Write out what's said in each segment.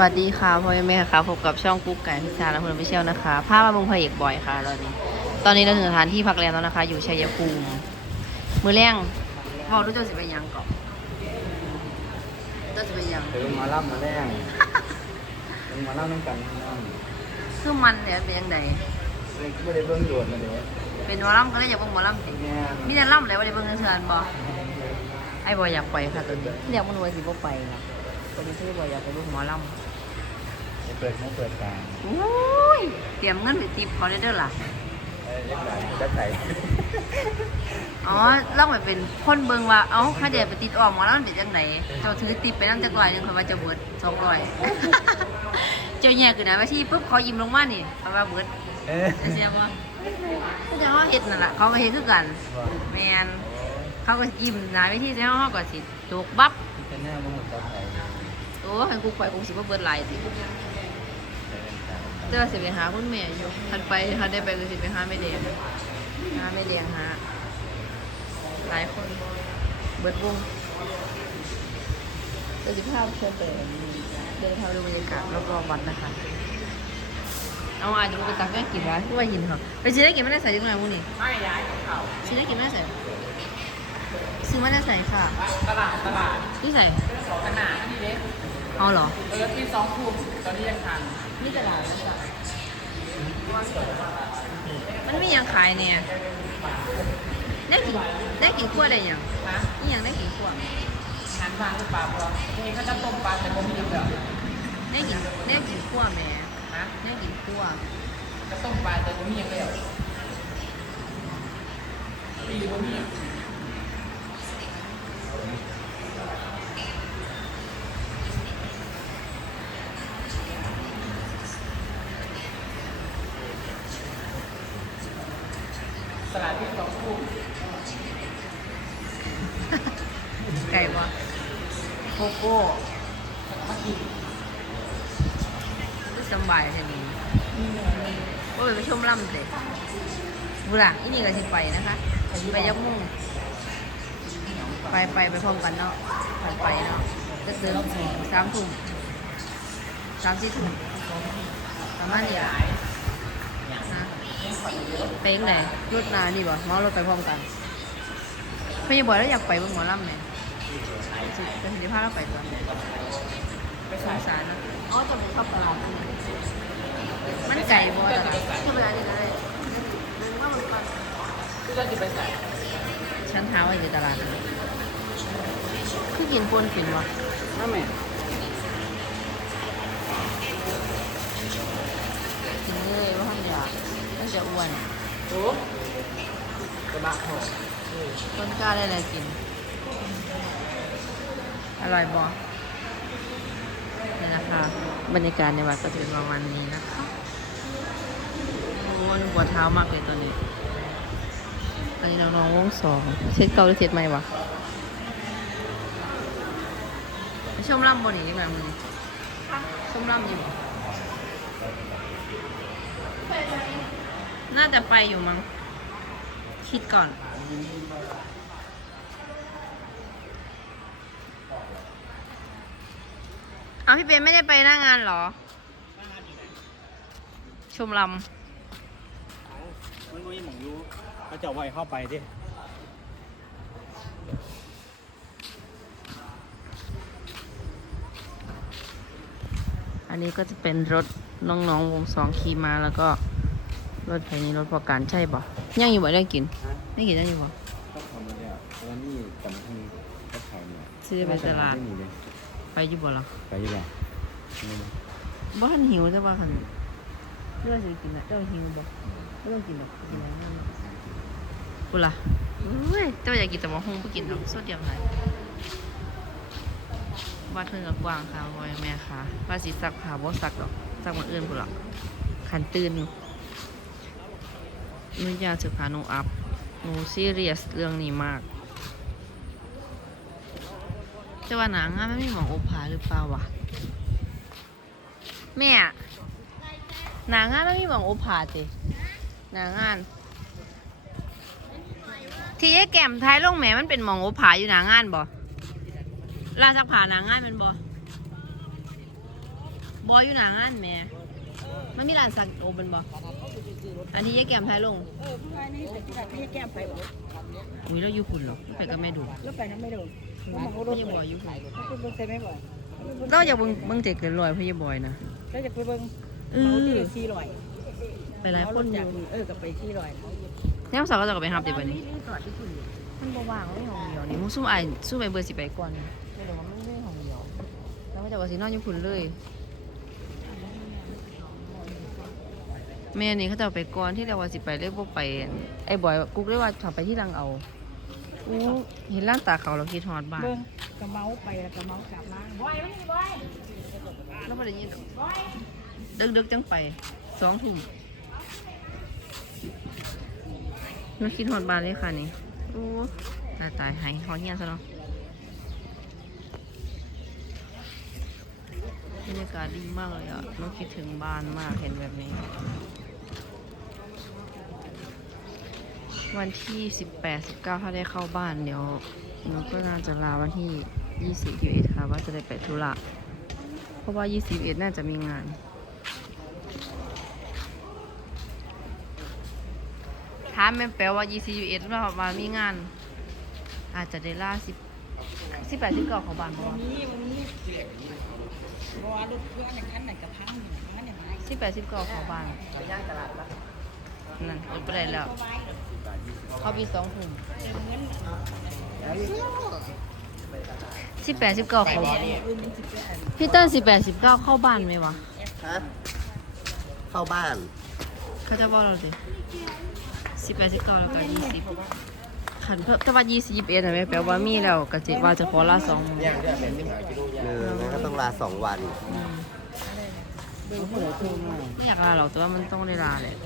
สวัสดีค่ะพ่อแม่ค่ะพบกับช่องกุ๊กไก่พิซซ่าและคุณพิเชลนะคะภาพมาบุงพระเอกบ่อยค่ะตอนนี้ ตอนนี้เราถึงสถานที่พักแรมแล้วนะคะ อยู่ชัยภูมิมือแรงพอรู้จักสิไปยังก่อนก็จะไปยังเดี๋ยวมาล่ำมาแรงลงมาล่ำน้ำกันน้ำคือมันเนี่ยเป็นยังไงเลยไม่ได้เบิ่งโดดมาเดี๋ยวเป็นหมอลำก็เลยอยากเบิ่งหมอลำสิแง่มีแต่ล่ำเลยว่าได้เบิ่งเชิญบ่ไอ้บอยอยากไปค่ะตอนนี้เรียกมันว่าสิบ่ไปนะตอนนี้ที่บอยอยากไปเบิ่งหมอลำจะ เปิดไม่เปิดกลางโอ้ยเตรียมเงินไปติปเขาได้เด้อล่ะเอ้ยเรียกไหนจะใส่อ๋อเราเหมือนเป็นคนเบิงว่า เอ้าข้าเดียไปติดออกหมาแล้วมันเป็นยังไงเจ้าถือติดไปนั่งจักรอยหนึงเขาว่าจะเบิดสองร้อยเจ้าแย่คือนะว่าที่ปุ๊บเขายิ้มลงมานี่เขาว่าเบิดเอ๊ะจะเสียบ่ก็จะเขาเฮ็ดนั่นแหละเขาก็เฮ็ดคือกันแมนเขาก็ยิ้มหน้าเวทีแล้วเขาก็สิโจกบับที่เป็นหน้ามันหมดจะใส่โอ้คันกูไปกูสิบ่เบิดหลายสิ แต่ว่าสิไปหาคุณแม่อยู่คันไปคันได้ไปก็สิไปหาแม่แดงหาแม่แดงหาหลายคนเบิดวงจะสิภาพเชิญไปเดินทางดูบรรยากาศรอบๆวัดนะคะ เอาอาจจะไปตักแม่กินร้านที่ว่าหินเหรอไปซื้อได้กินไม่ได้ใส่ยังไงพวกนี้ไม่ย้ายเขาซื้อได้กินไม่ได้ใส่ซื้อไม่ได้ใส่ค่ะ ตลาดตลาดนี่ใส่ขนาดนี่เล็ก เอาเหรอ เออปีสองคูณตอนนี้ยังทันนี่ตลาดแล้วจ้ะมันไม่ยังขายเนี่ยได้กินได้กินขั้วได้ยังนะนี่ยังได้กินขั้วหันทางหรือเปล่าเพราะเองก็จะต้มปลาแต่ผมมีเดียวได้กินได้กินขั้วแหม่นะได้กินขั้วจะต้มปลาแต่ผมมีอย่างเดียวปีผมมีตลาดที่สองคูณ ไก่บ่ โกโก้รู้สบายแค่นี้โอ้ยไปชมลำเด็บุระอีนี่ก็สิไปนะคะ ไปยักมุ่ง ไปไปไปพร้อมกันเนาะ ไปไปเนาะก็เดินสามทุ่มสามสี่ทุ่มประมาณนี้นะไปยังไงรถนานี่บ่เมารถไปพร้อมกันพี่ยังบอกแล้วอยากไปเบิ่งหมอลำเนี่ย จะเดี๋ยวพาเราไปก่อนไปสงสารนะอ๋อจะไปชอบตลาดนั่มันไก่บ่ตลาดธรรมดานี่เลยว่ามันที่เราจะไปใส่ชั้นเท้าอยู่ตลาดนะคือกินปนกินวะนั่นแหละกินเลยว่าทำอยากมันจะอ้วนโอ้กระบะหอต้นกล้าได้อะไรกิน อร่อยบอนี่นะคะ บรรยากาศในวัดก็จะเป็นประมาณนี้นะคะโอ้ยปวดเท้ามากเลยตอนนี้ อันนี้น้องๆวงสองเช็ดเก่าหรือเช็ดไหมวะชมรำบนนี้ดีกว่ามึงชมรำอยู่น่าจะไปอยู่มั้งคิดก่อน เอาพี่เบนไม่ได้ไปหน้างานเหรอ ชมรมันก็ยังหมองยูเขาจะไวเข้าไปดิำอันนี้ก็จะเป็นรถน้องๆวงสองขี่มาแล้วก็ รถไฟนี้รถพอการใช่ปะยังอยู่บ่ได้กินไม่กินได้อยู่ปะก็ทำมาแล้วแล้วนี่ตำที่ก็ขายเนี่ยซื้อไปตลาด ไม่มีเลย ไปอยู่บ่ล่ะไปยังไงบ้านหิวแต่ว่าหันเรื่องจะกินอะเจ้าหิวบ่ไม่ต้องกินหรอกกินอะไรนั่นกูล่ะเฮ้ยเจ้าอยากกินแต่ว่าหงไปกินหรอกโซเดียมไหนบ้านเพิ่งกับกว้างค่ะพ่อแม่ค่ะว่าสิสักผ้าบ่สักดอกสักมาเอื่นกูนหรอกขันตื่นอยู่นุยาสึกพาหนูอัพหนูซีเรียสเรื่องนี้มาก แต่ว่าหนังอะมันไม่เหมาะอบผาหรือเปล่าวะแม่หนางานไม่มีหวังโอภาติหนางาน ที่ยายแก้มท้ายลงแหม่มันเป็นหมองโอภาอยู่หนางานบ่ลานสักผาหนางานแมันบ่บอยอยู่หนางานแหม่มันมีร้านสักโอเป็นบ่อันที่ยายแก้มถ่ายลงเออผู้ชายนี่แต่ที่แบบพี่แก้มไปบอกอุ้ยเราอยู่คุณเหรอไปก็ไม่ดูแล้วไปนั้นไม่โด นเขาบอกเขาโดพี่นยายบอยอยู่คุณเขาไปเบิ่งใส่ไม่บ่อยเราอยากเบิ่งเบิ่งเจเกินร้อยพี่ยายบอยนะแล้วจะไปเบิ่งเอเขาอที่ซีลอยไปหลายคนอจากยู่เออกับไปซีลอยแนวสาวก็จะกลับไปหับเดี๋ยวบัดนี้มันบ่ว่างไม่ห้องเดียวนี่มุซุ่มไอ้ายซุ่มไอ้เบอร์สิไปก่อนไม่รู้ว่ามันไม่ห้องเดียวแล้วก็จะว่าสินอนอยู่คุณเลยแม่นี่เขาจะเอาไปก่อนที่เราว่าสิไปเลยบ่ไปไอ้บอยกุ๊กเลยว่าถ้าไปที่รังเอา อู้เห็นร้านตาเขาเราคิดฮอดบ้านเบิ่งกระเมาไปแล้วกระเมากลับมาบ่อยมันนี่บ่อยแล้วบ่ได้ยินดอกดึกๆจังไปสองทุ่มเราคิดฮอดบ้านเลยค่ะนี่อู้ตายตายหายฮอดเงี้ยซะเนาะบรรยากาศดีมากเลยอะน้องคิดถึงบ้านมากเห็นแบบนี้ วันที่สิบแปดสิบเก้าถ้าได้เข้าบ้านเดี๋ยวหนูก็น่าจะลาวันที่ยี่สิบยี่เอ็ดค่ะ ว่าจะได้ไปธุระ เพราะว่ายี่สิบเอ็ดน่าจะมีงาน ถามแม่แปลว่ายี่สิบเอ็ดว่ามามีงาน อาจจะได้ล่าสิบสิบแปดสิบเก้าของบ้านมั้งมันนี่มันนี่สิบแปดสิบเก้าของบ้านไปย่างตลาดละนั่นอดไปแล้ว เขาปีสองถุงเติมเงินสิบแปดสิบเก้าเขาอื่นมันสิบแปดพี่เติ้ลสิบแปดสิบเก้าเข้าบ้านไหมวะฮะเข้าบ้าน เขาจะบอกเราดิสิบแปดสิบเก้าแล้วก็ยี่สิบขันเพิ่มถ้าว่ายี่สิบยี่สิบเอ็ดนะแม่แปลว่ามีแล้วก็จิว่าจะขอลาสองมื้อเอองั้นก็ต้องลาสองวันอืมไม่อยากลาหรอกแต่ว่ามันต้องได้ลาแหละ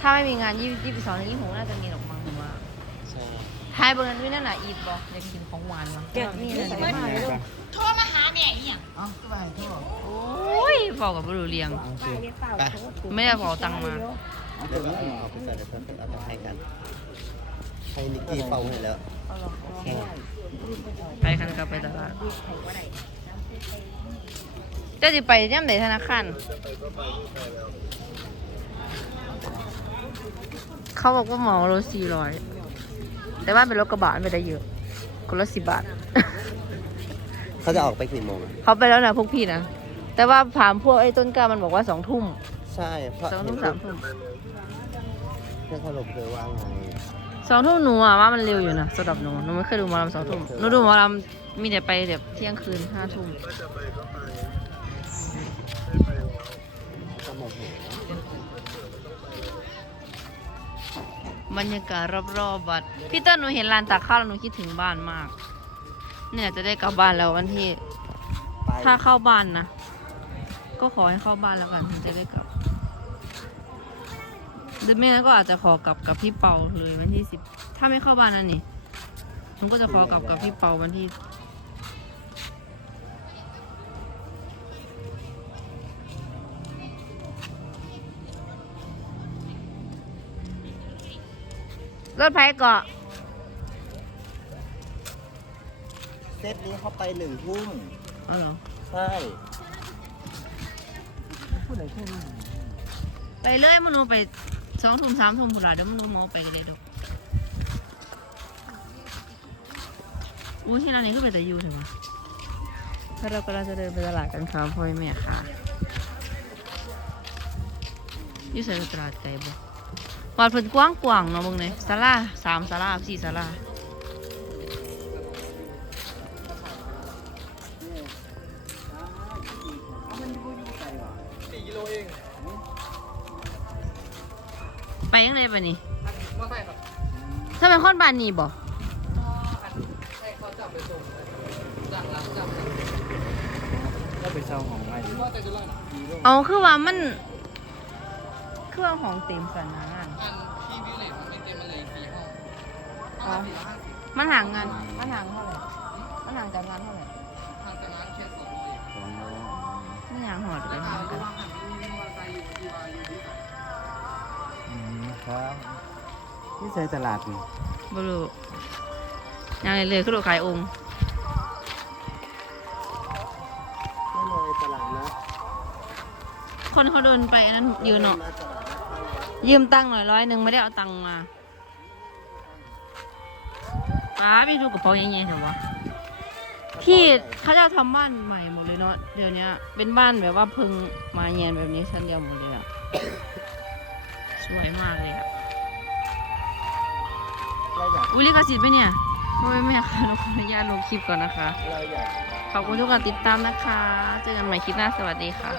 ถ้าไม่มีงานยี่ยี่สิบสองถึงยี่สิบหกน่าจะมีหรอกมั้งผมว่าใช่ทายเบอร์นั้นไม่นั่นน่ะอีทบอกอยากกินของหวานวะเก็บนี่นี่นะใส่มาเลยลูกโอ้ยบอกกับบุรุเลียงไม่ได้บอกตังค์มาเดี๋ยวเราเอาไปใส่ในเพื่อนเอาไปให้กันให้นิกกี้เป่าให้แล้วไปคันกลับไปตลาดเจ้าจะไปย่ำไหนธนาคาร เขาบอกว่าหมอรถสี่ร้อยแต่ว่าเป็นรถกระบะไม่ได้เยอะคนละสิบบาท เขาจะออกไปกี่โมงเขาไปแล้วนะพวกพี่นะแต่ว่าถามพวกไอ้ต้นกล้ามันบอกว่าสองทุ่มใช่เพราะสองทุ่มสามทุ่มเพื่อนเขาลงเธอว่าไงสองทุ่มหนูอะว่ามันเร็วอยู่นะสำหรับหนูหนูไม่เคยดูหมอลำสองทุ่มหนูดูหมอลำมีแต่ไปแบบเที่ยงคืนห้าทุ่ม ก็โมโห บรรยากาศรอบๆวัดพี่เต้นหนูเห็นลานตากข้าวแล้วหนูคิดถึงบ้านมาก เนี่ยจะได้กลับบ้านแล้ววันที่ ไปถ้าเข้าบ้านนะ ก็ขอให้เข้าบ้านแล้วกันถึงจะได้กลับหรือไม่งั้นก็อาจจะขอกลับกับพี่เปาเลยวันที่สิบถ้าไม่เข้าบ้านนั่นนี่ผมก็จะขอกลับกับพี่เปาวันที่ รถไฟเกาะเซตนี้เขาไปหนึ่งทุ่มเอาเหรอ ใช่ไปเรื่อยมนูไปสองทุ่มสามทุ่มผุนละเดี๋ยวมนูมอไปกันเลยดอกอู้ที่ร้านนี้ก็เป็นแต่ยูถูกไหมถ้าเราก็เราจะเดินไปตลาดกันครับพ่อแม่ค่ะอยูใส่ตลาดไก่บ่ วัดเพิ่นกว้างกว้างๆเนาะเบิ่งเลยศาลาสามศาลาสี่ศาลาไปยังไงปะนี่ถ้าเป็นคนบ้านนี้บ่ก็ไปเช่าของใหม่เอาคือว่ามันเค รื่องของเต็มสนางานอ๋อมันห่างงานมันห่างเท่าไหร่ มันห่างจากงานเท่าไหร่ไม่ห่างหอดเลยห่างกันครับนี่ใช่ตลาดนี่บรูยังเลยเลยคือดูขายองค์ ไม่เลยตลาดนะคนเขาเดินไปอันนั้นยืนเนาะ ยืมตังค์หน่อยร้อยหนึ่งไม่ได้เอาตังค์มาป้าไปดูกระเป๋าใหญ่ๆเถอะวะที่เขาจะทำบ้านใหม่หมดเลยเนาะเดี๋ยวนี้เป็นบ้านแบบว่าพึงมาเยียนแบบนี้ชั้นเดียวหมดเลยอะสวยมากเลยอะอุ้ยลิขสิทธิ์ไหมเนี่ยโอ้ยไม่ค่ะขออนุญาตลงคลิปก่อนนะคะเราขอบคุณทุกการติดตามนะคะ เจอกันใหม่คลิปหน้าสวัสดีค่ะ